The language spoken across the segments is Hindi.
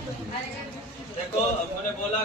देखो हमने बोला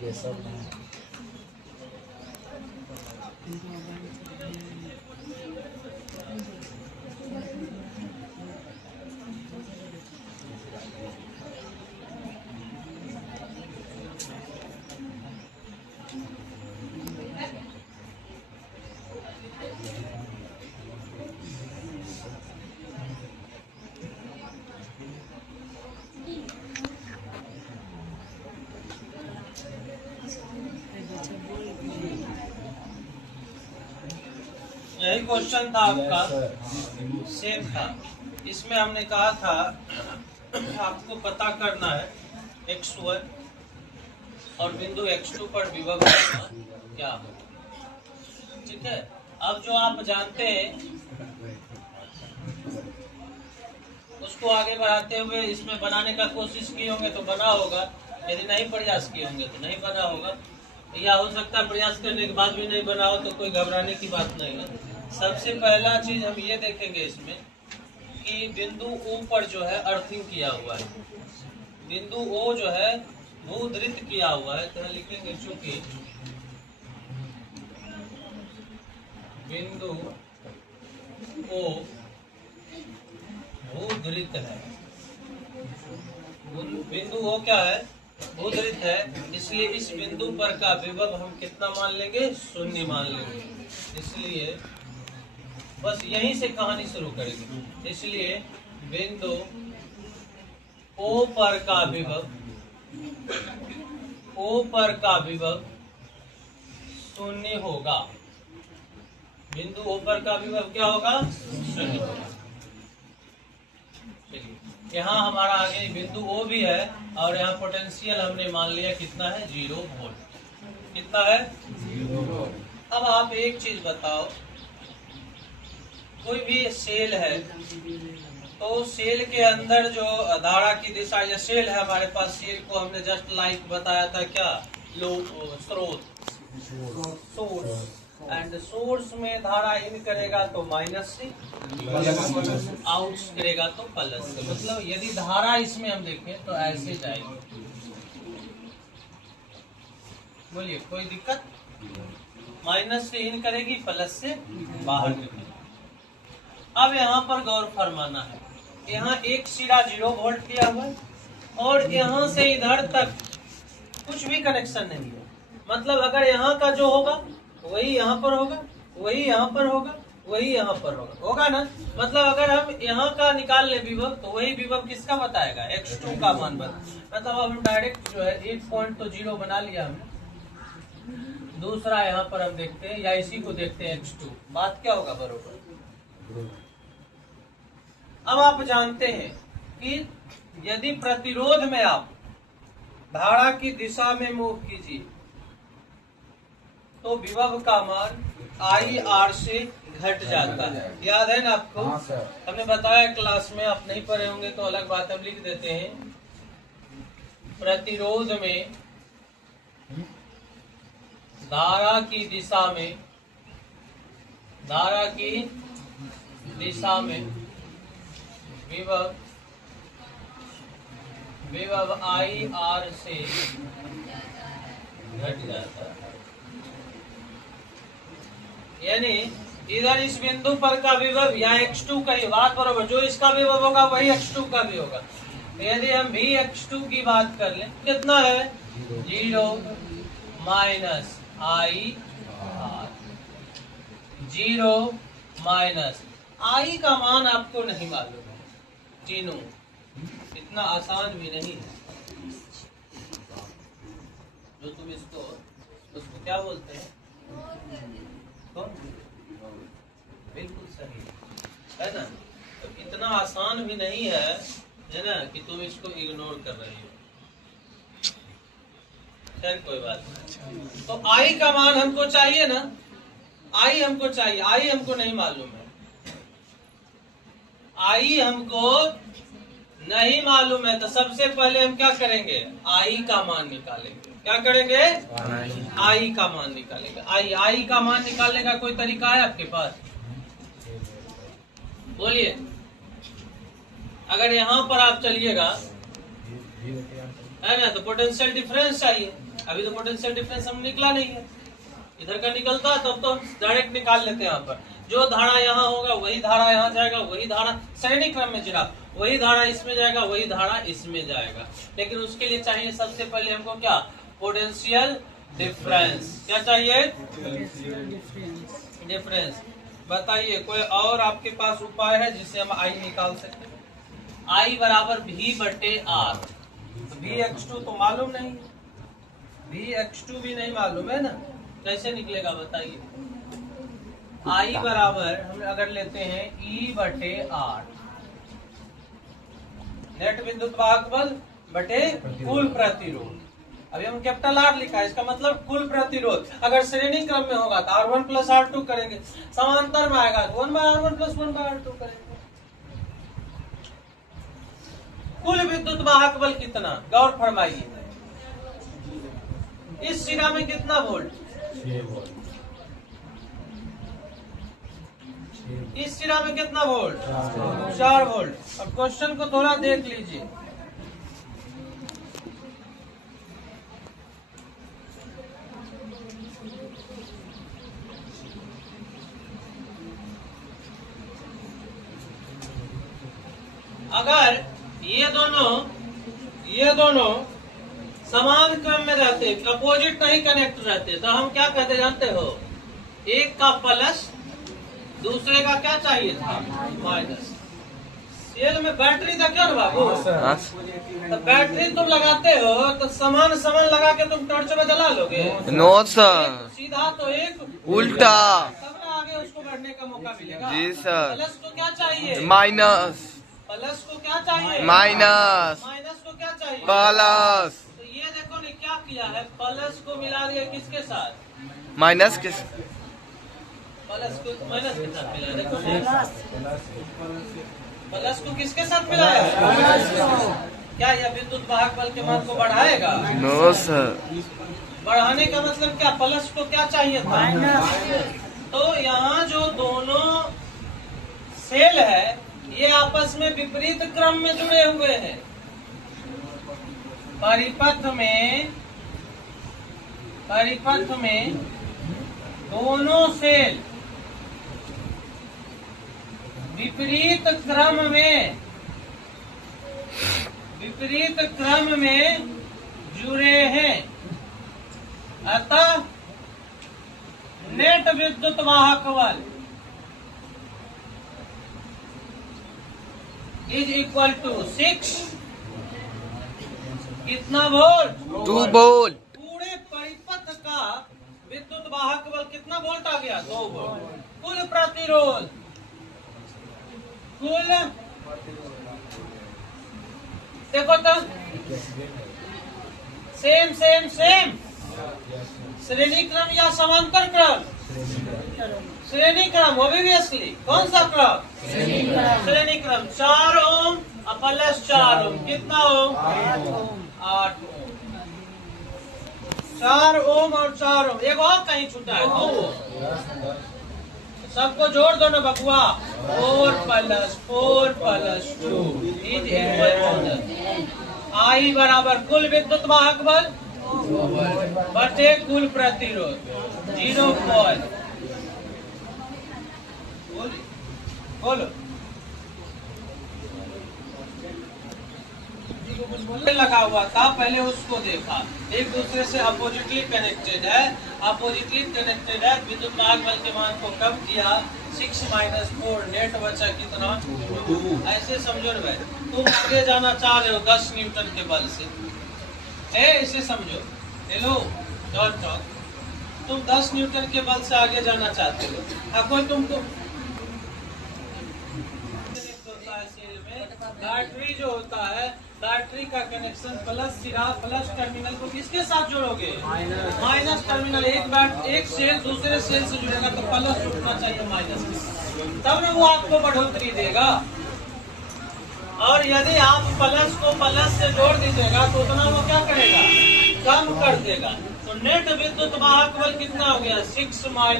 ये सब यही क्वेश्चन था आपका, सेम था। इसमें हमने कहा था आपको पता करना है x1 और बिंदु x2 पर विभव क्या हो। ठीक है, अब जो आप जानते हैं उसको आगे बढ़ाते हुए इसमें बनाने का कोशिश किए होंगे तो बना होगा, यदि नहीं प्रयास किए होंगे तो नहीं बना होगा, या हो सकता है प्रयास करने के बाद भी नहीं बना हो, तो कोई घबराने की बात नहीं है। सबसे पहला चीज हम ये देखेंगे इसमें कि बिंदु O पर जो है अर्थिंग किया हुआ है, बिंदु O जो है भूधृत किया हुआ है, तो लिखेंगे चूंकि बिंदु O भूधृत है, बिंदु O क्या है, भूधृत है, इसलिए इस बिंदु पर का विभव हम कितना मान लेंगे, 0 मान लेंगे। इसलिए बस यहीं से कहानी शुरू करेंगे। इसलिए बिंदु O पर का विभव, O पर का विभव 0 होगा। बिंदु O पर का विभव क्या होगा, 0 होगा। यहाँ हमारा आगे बिंदु O भी है और यहाँ पोटेंशियल हमने मान लिया कितना है, 0 वोल्ट। कितना है, 0 वोल्ट। अब आप एक चीज बताओ, कोई भी सेल है तो सेल के अंदर जो धारा की दिशा, या सेल है हमारे पास, सेल को हमने जस्ट लाइक बताया था क्या, लो स्रोत, सोर्स, एंड सोर्स में धारा इन करेगा तो माइनस से, आउट करेगा तो प्लस से। मतलब यदि धारा इसमें हम देखें तो ऐसे जाएगी, बोलिए कोई दिक्कत, माइनस से इन करेगी, प्लस से बाहर निकलेगी। अब यहाँ पर गौर फरमाना है, यहाँ एक सिरा 0 वोल्ट दिया हुआ है और यहाँ से इधर तक कुछ भी कनेक्शन नहीं है। मतलब अगर यहाँ का जो होगा वही यहाँ पर होगा, वही यहाँ पर होगा, वही यहाँ पर होगा, होगा ना। मतलब अगर हम यहाँ का निकाल ले विभव तो वही विभव किसका बताएगा, x2 का मान बता। मतलब अब हम डायरेक्ट जो है एक पॉइंट तो 0 बना लिया हमने, दूसरा यहाँ पर हम देखते हैं या इसी को देखते हैं x2, बात क्या होगा बरोबर। अब आप जानते हैं कि यदि प्रतिरोध में आप धारा की दिशा में मूव कीजिए तो विभव का मान IR से घट जाता है। याद है ना आपको? हाँ सर। हमने बताया क्लास में, आप नहीं पढ़े होंगे तो अलग बात, हम लिख देते हैं। प्रतिरोध में धारा की दिशा में, धारा की दिशा में विभव IR से घट जाता है। यानी इधर इस बिंदु पर का विभव या x2 का ही बात बराबर, जो इसका विभव होगा वही x2 का भी होगा। यदि हम भी x2 की बात कर लें, कितना है, 0 माइनस IR, 0 माइनस आई का मान आपको नहीं मालूम है, तीनों इतना आसान भी नहीं है। जो तुम उसको क्या बोलते हैं? कौन? बिल्कुल सही है ना। तो इतना आसान भी नहीं है ना कि तुम इसको इग्नोर कर रही हो। खैर कोई बात नहीं। तो आई का मान हमको चाहिए ना, आई हमको चाहिए, आई हमको नहीं मालूम है, आई हमको नहीं मालूम है। तो सबसे पहले हम क्या करेंगे? आई का मान निकालेंगे। क्या करेंगे? आई का मान निकालेंगे। आई का मान निकालने का कोई तरीका है आपके पास? बोलिए। अगर यहाँ पर आप चलिएगा है ना, तो पोटेंशियल डिफरेंस चाहिए। अभी तो पोटेंशियल डिफरेंस हम निकला नहीं है, इधर का निकलता है तब तो डायरेक्ट निकाल लेते हैं। यहाँ पर जो धारा यहाँ होगा वही धारा यहाँ जाएगा, वही धारा श्रेणी क्रम में जरा वही धारा इसमें जाएगा, वही धारा इसमें जाएगा। लेकिन उसके लिए चाहिए सबसे पहले हमको क्या? Potential difference. क्या चाहिए? डिफरेंस। बताइए कोई और आपके पास उपाय है जिससे हम आई निकाल सकते हैं? आई बराबर भी बटे आर। तो भी x2 तो मालूम नहीं, भी x2 भी नहीं मालूम है ना, कैसे निकलेगा बताइए? आई बराबर हम अगर लेते हैं E बटे आर, नेट विद्युत वाहक बल बटे कुल प्रतिरोध। अभी हम कैपिटल आर लिखा है, इसका मतलब कुल प्रतिरोध। अगर श्रेणी क्रम में होगा तो R1 प्लस R2 करेंगे, समांतर में आएगा तो 1/R1 प्लस 1/R2 करेंगे। कुल विद्युत वाहक बल कितना? गौर फरमाइए। इस सिरा में कितना वोल्ट? 6 वोल्ट। इस सिरा में कितना वोल्ट? 4 वोल्ट। अब क्वेश्चन को थोड़ा देख लीजिए। अगर ये दोनों समान क्रम में रहते, अपोजिट नहीं कनेक्ट रहते, तो हम क्या कहते जानते हो? एक का प्लस दूसरे का क्या चाहिए था? माइनस। सेल में बैटरी देखो ना बाबू, तो बैटरी तुम लगाते हो तो समान लगा के तुम टॉर्च में जला लोगे? नो सर, सीधा तो एक उल्टा। तब ना आगे उसको बढ़ने का मौका मिलेगा। जी सर। प्लस को क्या चाहिए? माइनस। प्लस को क्या चाहिए? माइनस। माइनस को क्या चाहिए? प्लस। तो ये देखो ने क्या किया है, प्लस को मिला दिया किसके साथ? माइनस के प्लस को माइनस के साथ मिला। देखो प्लस को किसके साथ मिलाया? क्या यह विद्युत वाहक बल के मान को बढ़ाएगा? No sir. बढ़ाने का मतलब क्या? प्लस को क्या चाहिए था? तो यहाँ जो दोनों सेल है ये आपस में विपरीत क्रम में जुड़े हुए हैं। परिपथ में दोनों सेल विपरीत क्रम में जुड़े हैं। अतः नेट विद्युत वाहक बल इज इक्वल टू 6 कितना वोल्ट? 2 वोल्ट। पूरे परिपथ का विद्युत वाहक बल कितना वोल्ट आ गया? 2 वोल्ट। कुल प्रतिरोध देखो तो सेम श्रेणी क्रम या समांतर क्रम? श्रेणी क्रम। ऑब्वियसली कौन सा क्रम? श्रेणी क्रम। 4 ओम प्लस 4 ओम कितना ओम? 8 ओम। 4 ओम और 4 ओम। एक और कहीं छूटा है 2 ओम। सबको जोड़ दो ना बबुआ। 4 प्लस 2 इज इक्वल टू आई बराबर कुल विद्युत वाहक बल बटे कुल प्रतिरोध 0. बोलो लगा हुआ था, पहले उसको देखा, एक दूसरे से अपोजिटली कनेक्टेड है, विद्युत भाग बल के मान को कम किया, 6 - 4, नेट बचा कितना 2। ऐसे समझो ना भाई, तुम आगे जाना चाह रहे हो 10 न्यूटन के बल से, ऐसे समझो। हेलो डॉट डॉट, तुम 10 न्यूटन के बल से आगे जाना चाहते हो, अगर तुमको बैटरी जो होता है, बैटरी का कनेक्शन प्लस सिरा, प्लस टर्मिनल को किसके साथ जोड़ोगे? Minus terminal. एक सेल दूसरे सेल से जुड़ेगा तो प्लस जुड़ना चाहिए माइनस के, तब ना वो आपको बढ़ोतरी देगा। और यदि आप प्लस को प्लस से जोड़ दीजिएगा तो उतना वो क्या करेगा? कम कर देगा। तो नेट विद्युत वाहक बल कितना हो गया? 6 - 4,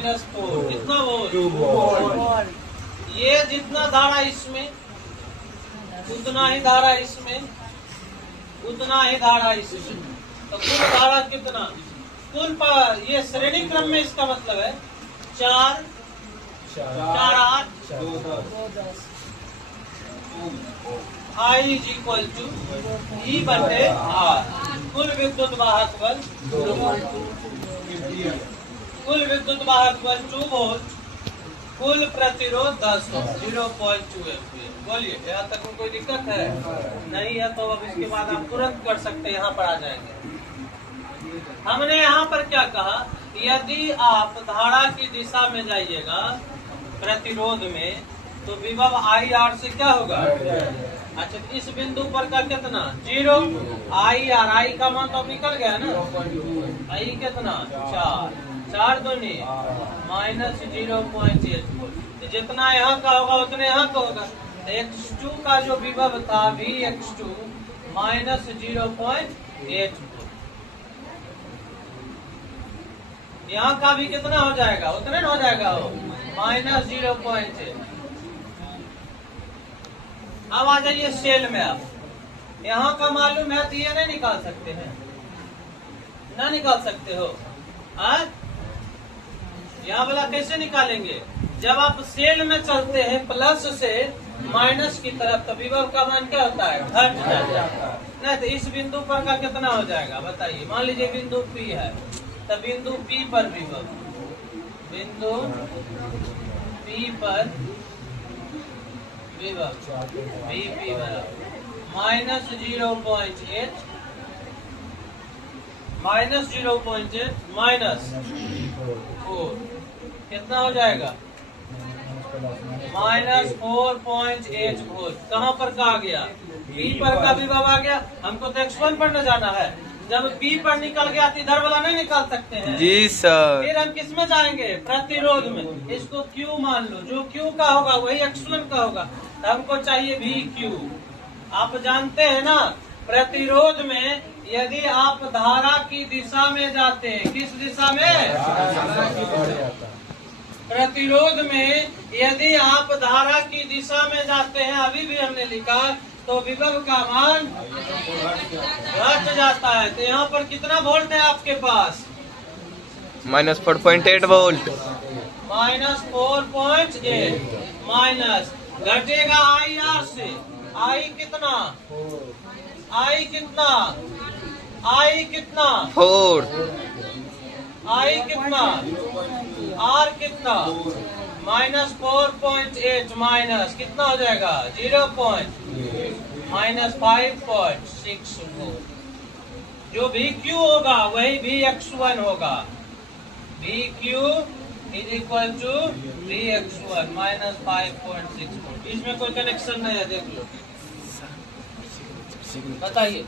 कितना वो? ये जितना धारा इसमें उतना ही धारा इसमें, उतना ही धारा इसमें, तो कुल धारा कितना? कुल ये श्रेणी क्रम में इसका मतलब है 4 4 8 I = E/R। कुल विद्युत वाहक बल 2 वोल्ट, कुल प्रतिरोध 10 0.2 एम्पीयर। बोलिए, यहाँ तक में कोई दिक्कत है? नहीं है तो अब इसके बाद आप तुरंत कर सकते हैं, यहाँ पर आ जाएंगे। हमने यहाँ पर क्या कहा? यदि आप धारा की दिशा में जाइएगा प्रतिरोध में तो विभव IR से क्या होगा? अच्छा, इस बिंदु पर का कितना? 0। IR, I का मान तो निकल गया ना, I कितना? 4 दूनी -0.8 वोल्ट। जितना यहाँ का होगा उतने यहाँ का होगा। X2 का जो विभव था Vx2 -0.8 वोल्ट, यहाँ का भी कितना हो जाएगा? उतने हो जाएगा वो -0.8। अब आ जाइए सेल में। आप यहाँ का मालूम है तो ये नहीं निकाल सकते हैं, ना निकाल सकते हो। यहाँ वाला कैसे निकालेंगे? जब आप सेल में चलते हैं प्लस से माइनस की तरफ तो विभव का मान क्या होता है? घट जाता है। नहीं तो इस बिंदु पर का कितना हो जाएगा बताइए? मान लीजिए बिंदु P है, तो बिंदु P पर विभव, बिंदु P पर विभव VP -0.8 -4 कितना हो जाएगा? -4.8 वोल्ट। कहाँ पर का आ गया? P पर का विभव आ गया। हमको तो X1 पर न जाना है। जब P पर निकल गया तो इधर वाला नहीं निकाल सकते हैं। जी सर। फिर हम किस में जाएंगे? प्रतिरोध में। इसको Q मान लो, जो Q का होगा वही X1 का होगा। तो हमको चाहिए VQ। आप जानते हैं ना, प्रतिरोध में यदि आप धारा की दिशा में जाते हैं, किस दिशा में? प्रतिरोध में यदि आप धारा की दिशा में जाते हैं, अभी भी हमने लिखा, तो विभव का मान घट जाता है। तो यहाँ पर कितना वोल्ट है आपके पास? -4.8 वोल्ट। -4.8 माइनस घटेगा IR से। I कितना? I कितना? I कितना? 4। I कितना? R कितना? -4.8 माइनस कितना हो जाएगा? 5.6 वोल्ट। जो VQ होगा वही VX1 होगा। VQ = VX1 -5.6 volt. इसमें कोई कनेक्शन नहीं है, देख लो, बताइए।